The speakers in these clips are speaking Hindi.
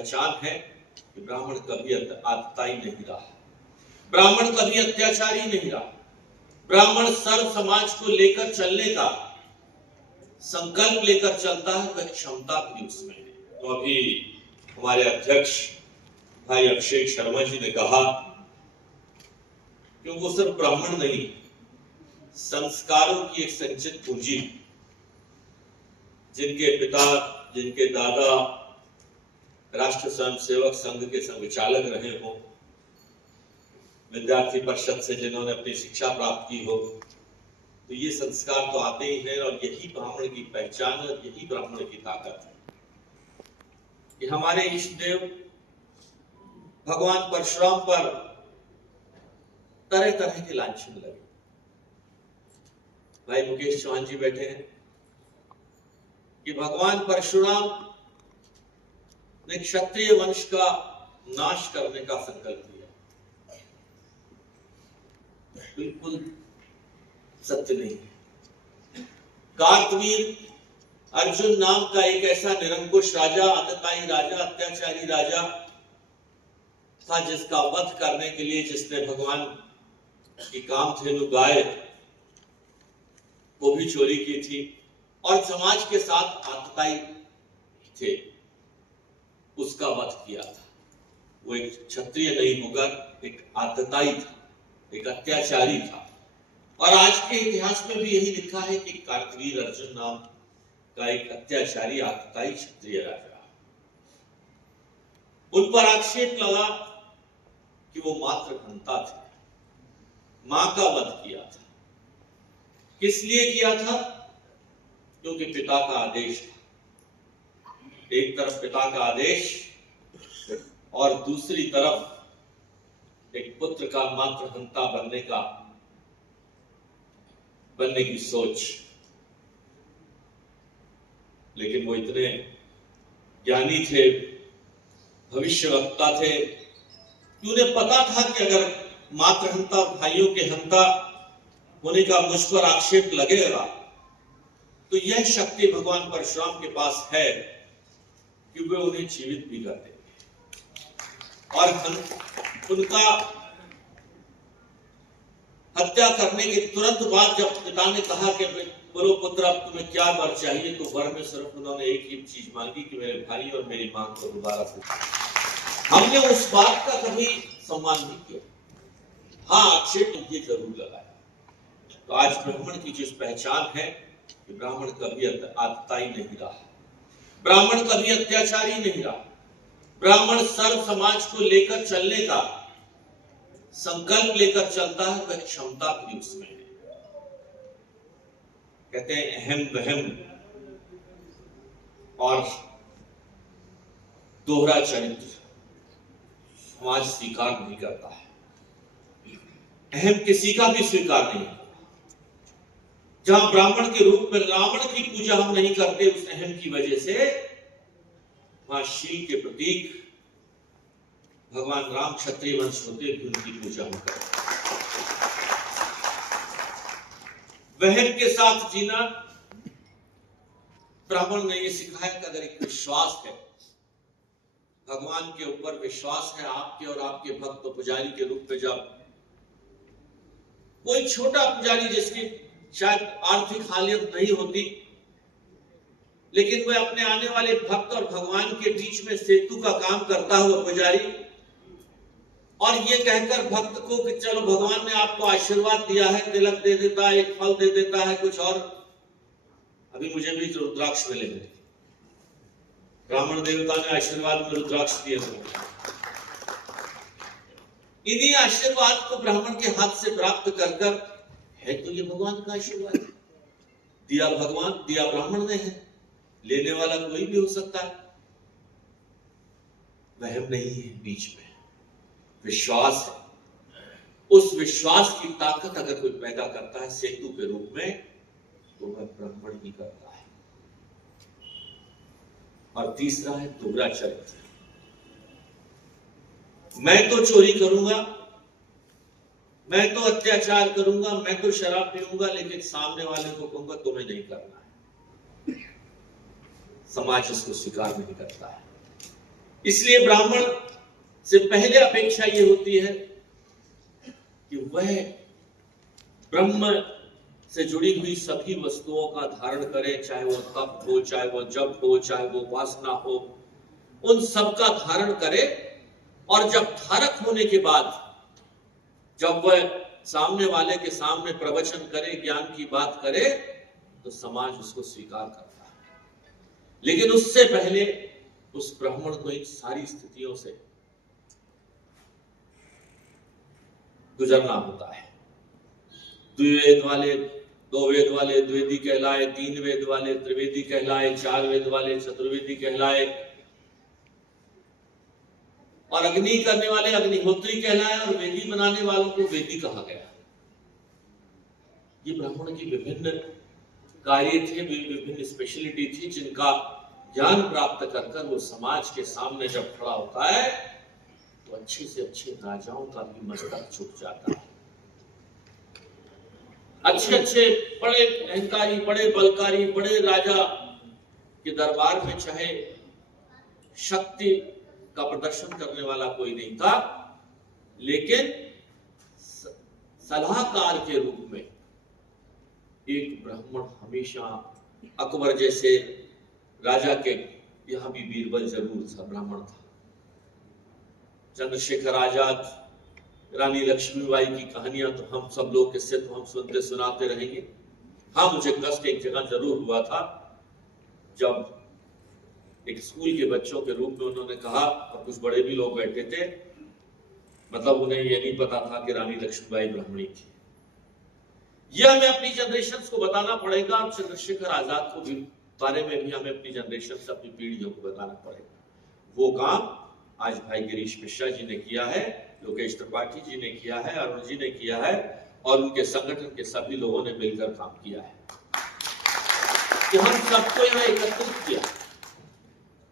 पहचान है कि ब्राह्मण कभी आतताई नहीं रहा, ब्राह्मण कभी अत्याचारी नहीं रहा, ब्राह्मण सर्व समाज को लेकर चलने का संकल्प लेकर चलता है, वह क्षमता भी उसमें है। तो अभी हमारे अध्यक्ष भाई अभिषेक शर्मा जी ने कहा कि वो सिर्फ ब्राह्मण नहीं, संस्कारों की एक संचित पूंजी, जिनके पिता जिनके दादा राष्ट्र स्वयंसेवक संघ के संचालक रहे हो, विद्यार्थी परिषद से जिन्होंने अपनी शिक्षा प्राप्त की हो, तो ये संस्कार तो आते ही हैं। और यही ब्राह्मण की पहचान और यही ब्राह्मण की ताकत है कि हमारे इष्ट देव भगवान परशुराम पर तरह तरह के लांछन लगे। भाई मुकेश चौहान जी बैठे हैं कि भगवान परशुराम ने क्षत्रिय वंश का नाश करने का संकल्प लिया। बिल्कुल सत्य नहीं है। कार्तवीर अर्जुन नाम का एक ऐसा निरंकुश राजा, आतताई राजा, अत्याचारी राजा था, जिसका वध करने के लिए जिसने भगवान की कामधेनु गाय को भी चोरी की थी और समाज के साथ आतताई थे, उसका वध किया था। वो एक क्षत्रिय नहीं होकर एक आतताई था, एक अत्याचारी था। और आज के इतिहास में भी यही लिखा है कि कार्तवीर अर्जुन नाम का एक अत्याचारी आतताई क्षत्रिय राजा, उन पर आक्षेप लगा कि वो मात्र हंता थे, मां का वध किया था। किस लिए किया था? क्योंकि पिता का आदेश था। एक तरफ पिता का आदेश और दूसरी तरफ एक पुत्र का मात्र हंता बनने की सोच। लेकिन वो इतने ज्ञानी थे, भविष्यवक्ता थे, कि उन्हें पता था कि अगर मात्र हंता भाइयों के हंता होने का मुझ पर आक्षेप लगेगा तो यह शक्ति भगवान परशुराम के पास है कि वे उन्हें जीवित भी कर देंगे। और उनका हत्या करने के तुरंत बाद जब पिता ने कहा कि बोलो पुत्र अब तुम्हें क्या वर चाहिए, तो वर में सिर्फ उन्होंने एक ही चीज मांगी कि मेरे भाई और मेरी मां को दोबारा पूछा। हमने उस बात का कभी सम्मान नहीं किया, हाँ आक्षेप ये जरूर लगाया। तो आज ब्राह्मण की जिस पहचान है कि ब्राह्मण कभी आतताई नहीं रहा, ब्राह्मण कभी अत्याचारी नहीं रहा, ब्राह्मण सर्व समाज को लेकर चलने का संकल्प लेकर चलता है, वह क्षमता भी उसमें है। कहते हैं अहम वहम और दोहरा चरित्र समाज स्वीकार नहीं करता है। अहम किसी का भी स्वीकार नहीं करता। जहां ब्राह्मण के रूप में रावण की पूजा हम नहीं करते उस अहम की वजह से, वहां शील के प्रतीक भगवान राम क्षत्रिय वंश होते भी उनकी पूजा हम करते। वहम के साथ जीना ब्राह्मण ने ये सिखाया कि अगर एक विश्वास है, भगवान के ऊपर विश्वास है आपके और आपके भक्त पुजारी के रूप में, जब कोई छोटा पुजारी जिसकी शायद आर्थिक हालियत नहीं होती, लेकिन वह अपने आने वाले भक्त और भगवान के बीच में सेतु का काम करता हुआ पुजारी, और ये कहकर भक्त को कि चलो भगवान ने आपको आशीर्वाद दिया है, तिलक दे देता है, एक फल दे देता है, कुछ और अभी मुझे भी रुद्राक्ष मिलेंगे, ब्राह्मण देवता ने आशीर्वाद में रुद्राक्ष दिए थे। इन्हीं आशीर्वाद को ब्राह्मण के हाथ से प्राप्त कर है तो ये भगवान का आशीर्वाद है। दिया भगवान, दिया ब्राह्मण ने है, लेने वाला कोई भी हो सकता है। वहम नहीं है, बीच में विश्वास है। उस विश्वास की ताकत अगर कोई पैदा करता है सेतु के रूप में, तो वह ब्राह्मण ही करता है। और तीसरा है दोहरा चरित्र। मैं तो चोरी करूंगा, मैं तो अत्याचार करूंगा, मैं तो शराब पीऊंगा, लेकिन सामने वाले को कहूंगा तुम्हें नहीं करना है। समाज इसको स्वीकार नहीं करता है। इसलिए ब्राह्मण से पहले अपेक्षा ये होती है कि वह ब्रह्म से जुड़ी हुई सभी वस्तुओं का धारण करे, चाहे वो तप हो, चाहे वो जप हो, चाहे वो उपासना हो, उन सब का धारण करे। और जब धारक होने के बाद जब वह सामने वाले के सामने प्रवचन करे, ज्ञान की बात करे, तो समाज उसको स्वीकार करता है। लेकिन उससे पहले उस ब्राह्मण को इन सारी स्थितियों से गुजरना होता है। द्विवेद वाले, दो वेद वाले द्विवेदी कहलाए, तीन वेद वाले त्रिवेदी कहलाए, चार वेद वाले चतुर्वेदी कहलाए, और अग्नि करने वाले अग्निहोत्री कहलाए, और वेदी बनाने वालों को वेदी कहा गया। ये ब्राह्मण की विभिन्न कार्य थे, विभिन्न स्पेशलिटी थी, जिनका ज्ञान प्राप्त कर वो समाज के सामने जब खड़ा होता है तो अच्छे से अच्छे राजाओं का भी मस्तक झुक जाता है। अच्छे अच्छे बड़े अहंकारी, बड़े बलकारी, बड़े राजा के दरबार में चाहे शक्ति का प्रदर्शन करने वाला कोई नहीं था, लेकिन सलाहकार के रूप में एक ब्राह्मण हमेशा, अकबर जैसे राजा के यहां भी बीरबल जरूर था, ब्राह्मण था। चंद्रशेखर आजाद, रानी लक्ष्मीबाई की कहानियां तो हम सब लोग, किस्से तो हम सुनते सुनाते रहेंगे। हाँ, मुझे कष्ट एक जगह जरूर हुआ था जब एक स्कूल के बच्चों के रूप में उन्होंने कहा, और कुछ बड़े भी लोग बैठे थे, मतलब उन्हें ये नहीं पता था कि रानी लक्ष्मीबाई ब्राह्मणी थी। यह हमें अपनी जनरेशन को बताना पड़ेगा, और चंद्रशेखर आजाद को भी बारे में भी हमें अपनी जनरेशन से, अपनी पीढ़ियों को बताना पड़ेगा। वो काम आज भाई गिरीश मिश्रा जी ने किया है, लोकेश त्रिपाठी जी ने किया है, अरुण जी ने किया है, और उनके संगठन के सभी लोगों ने मिलकर काम किया है कि हम सबको यहाँ एकत्रित किया,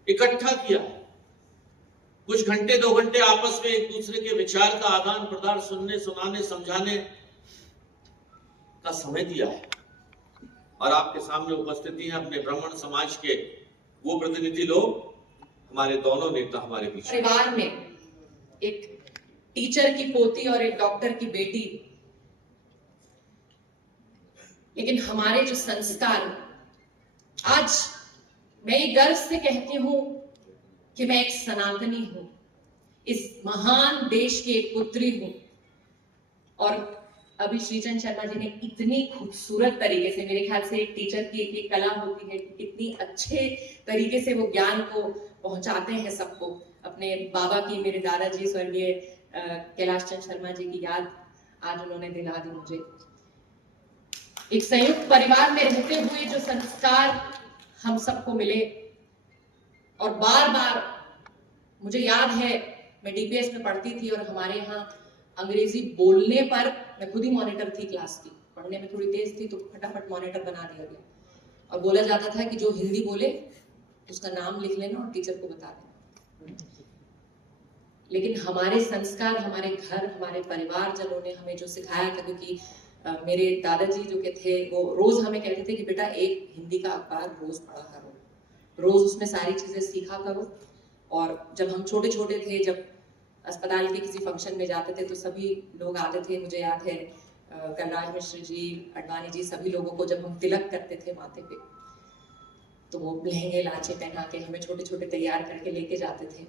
इकट्ठा किया, कुछ घंटे 2 घंटे आपस में एक दूसरे के विचार का आदान प्रदान, सुनने, सुनाने, समझाने का समय दिया है। और आपके सामने उपस्थिति है अपने ब्राह्मण समाज के वो प्रतिनिधि लोग, हमारे दोनों नेता हमारे बीच। परिवार में एक टीचर की पोती और एक डॉक्टर की बेटी, लेकिन हमारे जो संस्कार, आज मैं गर्व से कहती हूं कि मैं एक सनातनी हूं, इस महान देश की एक पुत्री हूं। और अभी श्रीचंद शर्मा जी ने इतनी खूबसूरत तरीके से, मेरे ख्याल से एक टीचर की एक कला होती है, कितनी अच्छे तरीके से वो ज्ञान को पहुंचाते हैं सबको। अपने बाबा की, मेरे दादाजी स्वर्गीय कैलाश चंद शर्मा जी की याद आज उन्होंने दिला दी मुझे। एक संयुक्त परिवार में रहते हुए जो संस्कार हम सबको मिले, और बार बार मुझे याद है मैं डीपीएस में पढ़ती थी, और हमारे यहाँ अंग्रेजी बोलने पर, मैं खुद ही मॉनिटर थी क्लास की, पढ़ने में थोड़ी तेज थी तो फटाफट मॉनिटर बना दिया गया, और बोला जाता था कि जो हिंदी बोले उसका नाम लिख लेना और टीचर को बता देना। लेकिन हमारे संस्कार, हमारे घर, हमारे परिवारजनों ने हमें जो सिखाया था, क्योंकि मेरे दादाजी जो के थे वो रोज हमें कहते थे कि बेटा एक हिंदी का अखबार रोज पढ़ा करो, रोज उसमें सारी चीजें सीखा करो। और जब हम छोटे छोटे थे, जब अस्पताल के किसी फंक्शन में जाते थे तो सभी लोग आते थे, मुझे याद है कलराज मिश्र जी, अडवाणी जी, सभी लोगों को जब हम तिलक करते थे माथे पे, तो वो लहंगे लाचे पहना के हमें छोटे छोटे तैयार करके लेके जाते थे।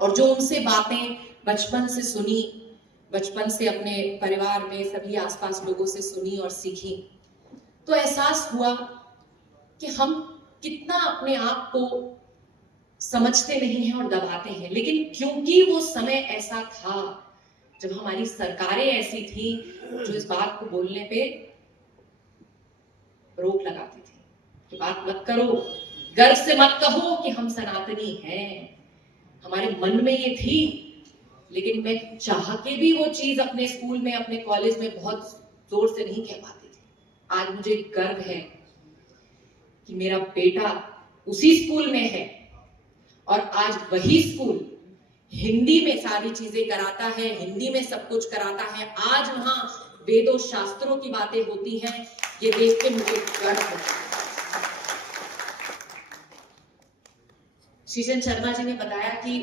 और जो उनसे बातें बचपन से सुनी, बचपन से अपने परिवार में सभी आसपास लोगों से सुनी और सीखी, तो एहसास हुआ कि हम कितना अपने आप को समझते नहीं हैं और दबाते हैं। लेकिन क्योंकि वो समय ऐसा था जब हमारी सरकारें ऐसी थी जो इस बात को बोलने पे रोक लगाती थी कि बात मत करो, गर्व से मत कहो कि हम सनातनी हैं। हमारे मन में ये थी, लेकिन मैं चाह के भी वो चीज अपने स्कूल में, अपने कॉलेज में बहुत जोर से नहीं कह पाती थी। आज मुझे गर्व है कि मेरा बेटा उसी स्कूल में है, और आज वही स्कूल हिंदी में सारी चीजें कराता है, हिंदी में सब कुछ कराता है। आज वहां वेदों शास्त्रों की बातें होती हैं, ये देख के मुझे गर्व होता है। श्रीचंद शर्मा जी ने बताया कि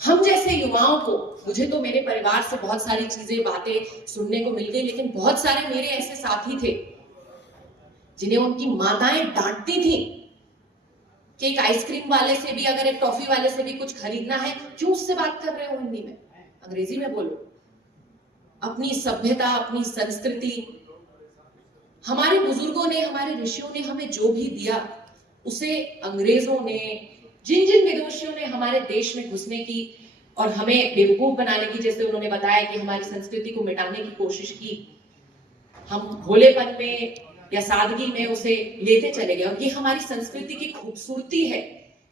हम जैसे युवाओं को, मुझे तो मेरे परिवार से बहुत सारी चीजें, बातें सुनने को मिल गई, लेकिन बहुत सारे मेरे ऐसे साथी थे जिन्हें उनकी माताएं डांटती थी कि एक आइसक्रीम वाले से भी, अगर एक टॉफी वाले से भी कुछ खरीदना है, क्यों उससे बात कर रहे हो हिंदी में, अंग्रेजी में बोलो। अपनी सभ्यता, अपनी संस्कृति, हमारे बुजुर्गों ने, हमारे ऋषियों ने हमें जो भी दिया, उसे अंग्रेजों ने, जिन जिन विदेशियों ने हमारे देश में घुसने की और हमें बेवकूफ बनाने की, जैसे उन्होंने बताया कि हमारी संस्कृति को मिटाने की कोशिश की, हम भोलेपन में या सादगी में उसे लेते चले गए। और ये हमारी संस्कृति की खूबसूरती है,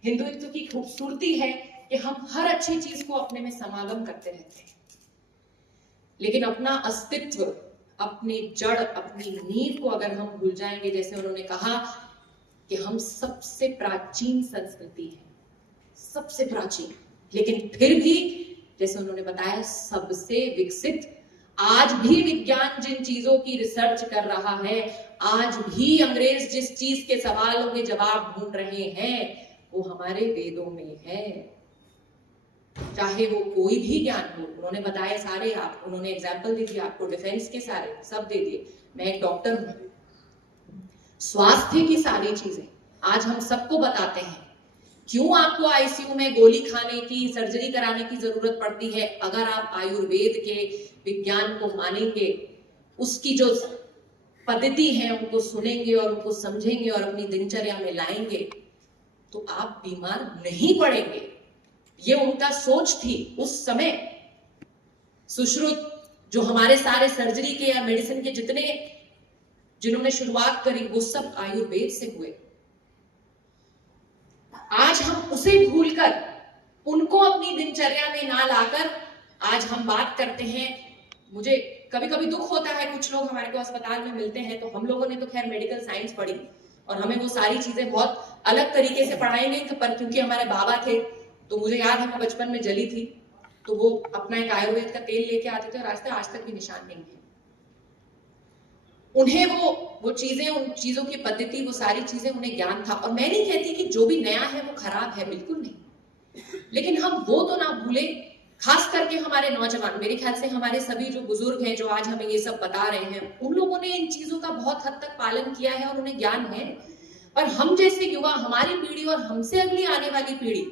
हिंदुत्व की खूबसूरती है कि हम हर अच्छी चीज को अपने में समागम करते रहते हैं, लेकिन अपना अस्तित्व, अपनी जड़, अपनी नींव को अगर हम भूल जाएंगे, जैसे उन्होंने कहा कि हम सबसे प्राचीन संस्कृति है, सबसे प्राचीन, लेकिन फिर भी जैसे उन्होंने बताया सबसे विकसित। आज भी विज्ञान जिन चीजों की रिसर्च कर रहा है, आज भी अंग्रेज जिस चीज के सवालों के जवाब ढूंढ रहे हैं, वो हमारे वेदों में है, चाहे वो कोई भी ज्ञान हो। उन्होंने बताया सारे, आप, उन्होंने एग्जाम्पल दे दिया आपको, डिफेंस के सारे सब दे दिए। मैं एक डॉक्टर हूं, स्वास्थ्य की सारी चीजें आज हम सबको बताते हैं। क्यों आपको आईसीयू में गोली खाने की, सर्जरी कराने की जरूरत पड़ती है? अगर आप आयुर्वेद के विज्ञान को मानेंगे, उसकी जो पद्धति है उनको सुनेंगे और उनको समझेंगे और अपनी दिनचर्या में लाएंगे, तो आप बीमार नहीं पड़ेंगे। ये उनका सोच थी उस समय। सुश्रुत, जो हमारे सारे सर्जरी के या मेडिसिन के जितने जिन्होंने शुरुआत करी, वो सब आयुर्वेद से हुए। आज हम उसे भूलकर, उनको अपनी दिनचर्या में ना लाकर आज हम बात करते हैं। मुझे कभी कभी दुख होता है, कुछ लोग हमारे को अस्पताल में मिलते हैं, तो हम लोगों ने तो खैर मेडिकल साइंस पढ़ी और हमें वो सारी चीजें बहुत अलग तरीके से पढ़ाएंगे, पर क्योंकि हमारे बाबा थे, तो मुझे याद है मैं बचपन में जली थी, तो वो अपना एक आयुर्वेद का तेल लेके आते थे और आज तक भी निशान नहीं है। उन्हें वो चीजें, उन चीजों की पद्धति, वो सारी चीजें उन्हें ज्ञान था। और मैं नहीं कहती कि जो भी नया है वो खराब है, बिल्कुल नहीं, लेकिन हम वो तो ना भूले, खास करके हमारे नौजवान। मेरे ख्याल से हमारे सभी जो बुजुर्ग हैं, जो आज हमें ये सब बता रहे हैं, उन लोगों ने इन चीजों का बहुत हद तक पालन किया है और उन्हें ज्ञान है। पर हम जैसे युवा, हमारी पीढ़ी और हमसे अगली आने वाली पीढ़ी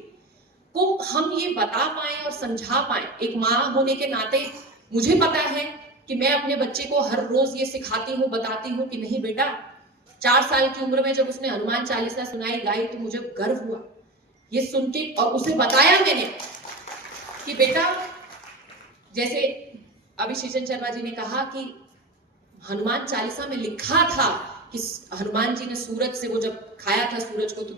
को हम ये बता पाए और समझा पाए। एक माँ होने के नाते मुझे पता है कि मैं अपने बच्चे को हर रोज ये सिखाती हूँ, बताती हूँ कि नहीं बेटा, 4 साल की उम्र में जब उसने हनुमान चालीसा सुनाई, गाई, तो मुझे गर्व हुआ ये सुन के। और उसे बताया मैंने कि बेटा, जैसे अभी श्रीचंद शर्मा जी ने कहा कि हनुमान चालीसा में लिखा था कि हनुमान जी ने सूरज से, वो जब खाया था सूरज को, तो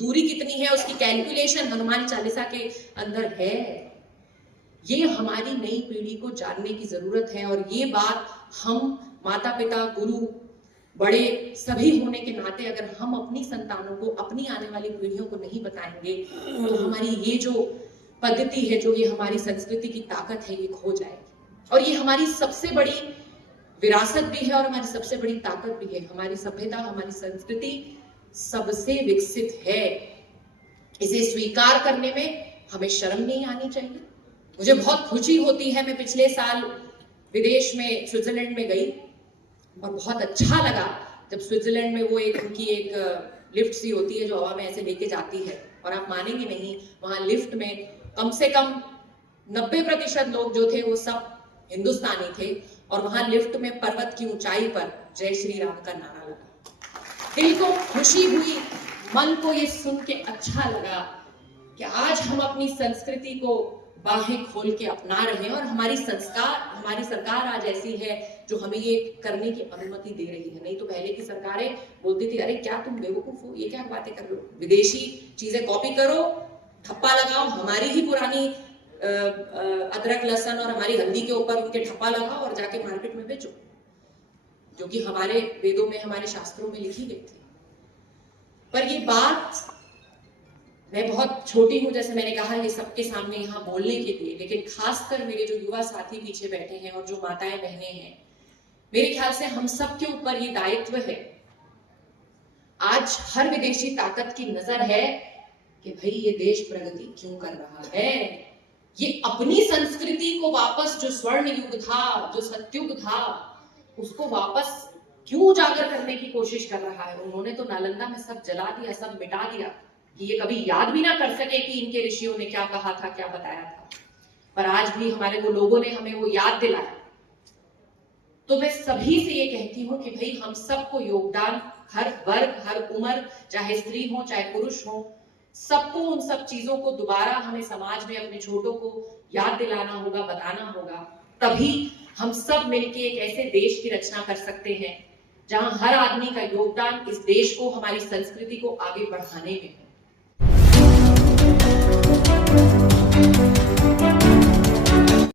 दूरी कितनी है उसकी कैलकुलेशन हनुमान चालीसा के अंदर है। ये हमारी नई पीढ़ी को जानने की जरूरत है। और ये बात हम माता पिता, गुरु, बड़े सभी होने के नाते अगर हम अपनी संतानों को, अपनी आने वाली पीढ़ियों को नहीं बताएंगे, तो हमारी ये जो पद्धति है, जो ये हमारी संस्कृति की ताकत है, ये खो जाएगी। और ये हमारी सबसे बड़ी विरासत भी है और हमारी सबसे बड़ी ताकत भी है। हमारी सभ्यता, हमारी संस्कृति सबसे विकसित है। इसे स्वीकार करने में हमें शर्म नहीं आनी चाहिए। मुझे बहुत खुशी होती है, मैं पिछले साल विदेश में, स्विट्जरलैंड में गई और बहुत अच्छा लगा जब स्विट्जरलैंड में वो उनकी एक लिफ्ट सी होती है जो हवा में ऐसे लेके जाती है, और आप मानेंगे नहीं, वहां लिफ्ट में कम से कम 90% लोग जो थे वो सब हिंदुस्तानी थे। और वहां लिफ्ट में पर्वत की ऊंचाई पर जय श्री राम का नारा लगा। दिल को खुशी हुई, मन को ये सुन के अच्छा लगा कि आज हम अपनी संस्कृति को बाहें खोल के अपना रहे हैं। और हमारी सरकार आज ऐसी है जो हमें ये करने की अनुमति दे रही है। नहीं तो पहले की सरकारें बोलती थी, अरे क्या तुम बेवकूफ हो, ये क्या बातें कर रहे हो, विदेशी चीजें कॉपी करो, ठप्पा लगाओ, हमारी ही पुरानी अदरक, लहसुन और हमारी हल्दी के ऊपर उनके ठप्पा लगाओ और जाके मार्केट में बेचो, जो कि हमारे वेदों में, हमारे शास्त्रों में लिखी गई थी। पर ये बात, मैं बहुत छोटी हूं, जैसे मैंने कहा, ये सबके सामने यहाँ बोलने के लिए, लेकिन खासकर मेरे जो युवा साथी पीछे बैठे हैं और जो माताएं बहनें हैं, मेरे ख्याल से हम सब के ऊपर ये दायित्व है। आज हर विदेशी ताकत की नजर है कि भाई ये देश प्रगति क्यों कर रहा है, ये अपनी संस्कृति को वापस, जो स्वर्ण युग था, जो सत्युग था, उसको वापस क्यों उजागर करने की कोशिश कर रहा है। उन्होंने तो नालंदा में सब जला दिया, सब मिटा दिया, कि ये कभी याद भी ना कर सके कि इनके ऋषियों ने क्या कहा था, क्या बताया था। पर आज भी हमारे वो लोगों ने हमें वो याद दिलाया। तो मैं सभी से ये कहती हूँ कि भाई हम सबको योगदान, हर वर्ग, हर उम्र, चाहे स्त्री हो चाहे पुरुष हो, सबको उन सब चीजों को दोबारा हमें समाज में अपने छोटों को याद दिलाना होगा, बताना होगा। तभी हम सब मिलके एक ऐसे देश की रचना कर सकते हैं जहां हर आदमी का योगदान इस देश को, हमारी संस्कृति को आगे बढ़ाने में है।